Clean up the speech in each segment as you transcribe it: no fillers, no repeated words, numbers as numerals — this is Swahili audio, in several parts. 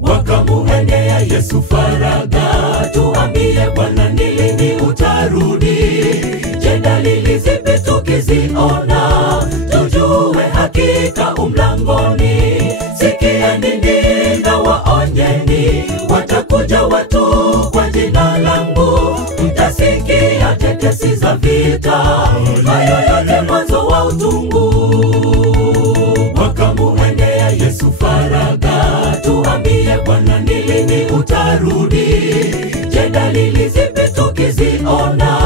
Wakamuendea Yesu faraga, tuambie Bwana ni lini utarudi? Je, dalili zipi tukiziona tujue hakika umlangoni? Sikieni nina waonyeni, watakuja watu kwa jina langu, mtasikia tetesi za vita, hayo yote mwanzo wa utungu. Wakamuendea Yesu faraga, tuambie Bwana ni lini utarudi? Je, dalili zipi tukiziona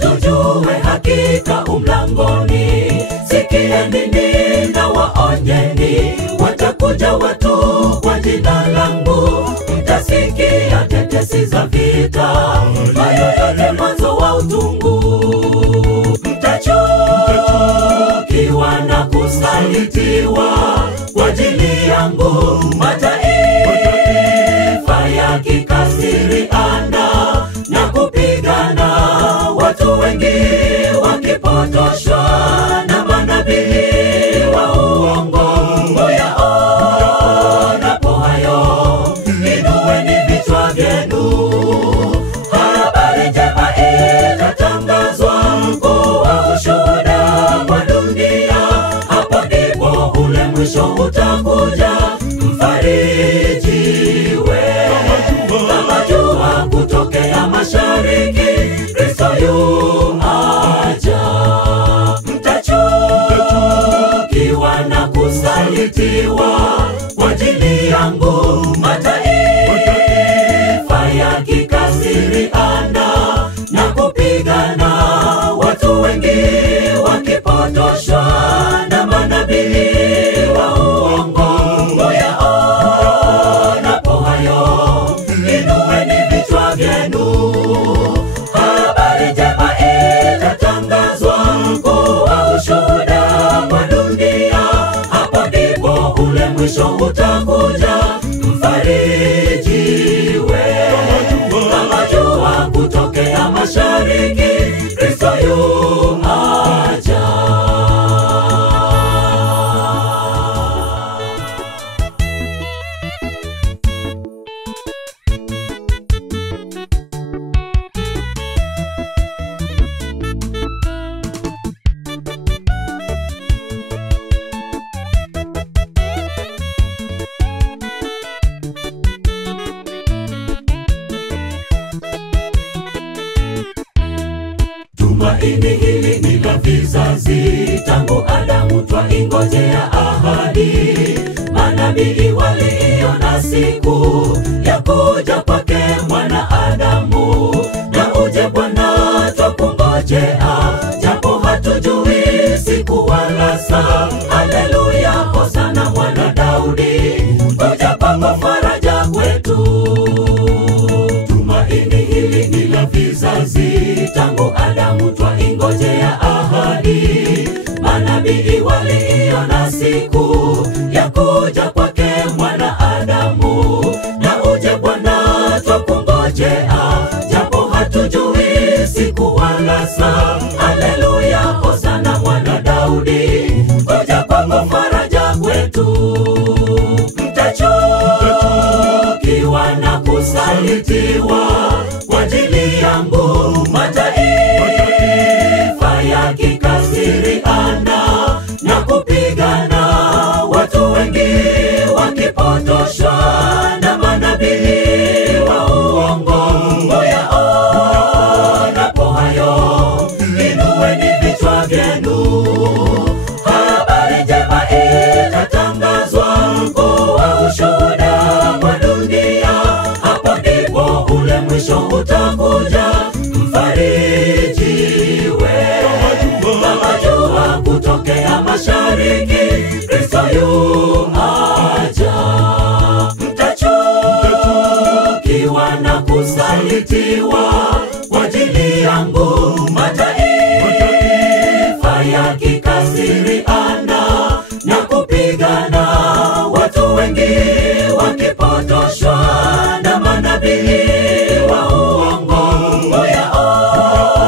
tujue hakika umlangoni? Sikieni nina waonyeni, watakuja watu kwa jina langu, mtasikia tetesi za vita, hayo yote mwanzo wa utungu. Mtachukiwa na kusalitiwa kwa ajili yangu, mataifa yakikasiriana na kupigana, watu wengi wakipotoshwa na manabii wa uongo. Muyaonapo hayo, inueni vichwa vyenu, habari njema itatangazwa kuwa ushuhuda kwa dunia. Hapo ndipo ule mwisho utakuja, mfarijiwe kama jua kutokea mashariki, Kristo yu aja. Mtachukiwa na kusalitiwa kwa ajili yangu, mataifa yakikasiriana na kupigana, watu wengi wakipotoshwa na manabii wa uongo. Muyaonapo hayo, inueni vichwa vyenu, habari njema itatangazwa kuwa ushuhuda kwa dunia. Hapo ndipo ule mwisho utakuja, mfarijiwe kama jua kutokea mashariki, Kristo yu aja. Tumaini hili ni la vizazi, tangu Adamu twaingojea ahadi. Manabii waliiona siku ya kuja kwake mwana Adamu, na uje Bwana twakungojea, japo hatujui siku wala saa. Haleluya, hosana mwana Daudi, kuja kwako faraja kwetu. Tumaini hili ni la vizazi, tangu Adamu twaingojea ahadi. Manabii waliiona siku ya kuja kwake mwana Adamu, na uje Bwana twakungojea, japo hatujui siku wala saa. Haleluya, hosana mwana Daudi, kuja kwako faraja kwetu. Mtachukiwa na kusalitiwa kwa ajili yangu, mataifa yakikasiriana na kupigana, watu wengi wakipotoshwa na manabii wa uongo. Muyaonapo hayo, inueni vichwa vyenu, habari njema itatangazwa kuwa ushuhuda kwa dunia. Hapo ndipo ule mwisho utakuja, mfarijiwe kama jua kutoka kusalitiwa kwa ajili yangu, mataifa yakikasiriana na kupigana, watu wengi wakipotoshwa na manabii wa uongo. Muyaonapo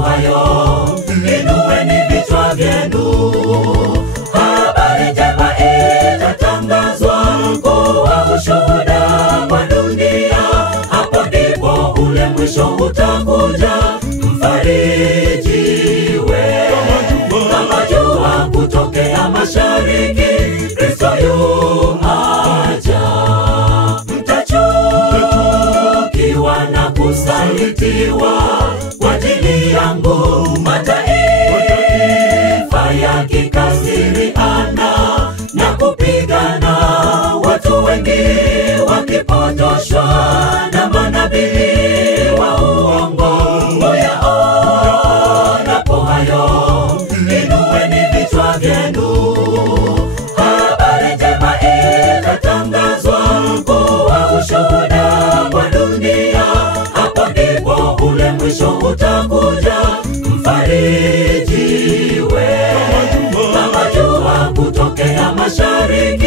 hayo, inueni vichwa vyenu, habari njema itatangazwa kuwa ushuhuda kwa dunia. Hapo ndipo ule mwisho utakuja, mfarijiwe kama jua kutokea mashariki. Kristo yu aja. Mtachukiwa na kusalitiwa kwa ajili yangu, mataifa yakikasiriana na kupigana, watu wengi wakipotoshwa na manabii wa uongo. Muyaonapo hayo, inueni vichwa vyenu, habari njema itatangazwa kuwa ushuhuda kwa dunia. Hapo ndipo ule mwisho utakuja, mfarijiwe kama jua kutokea mashariki.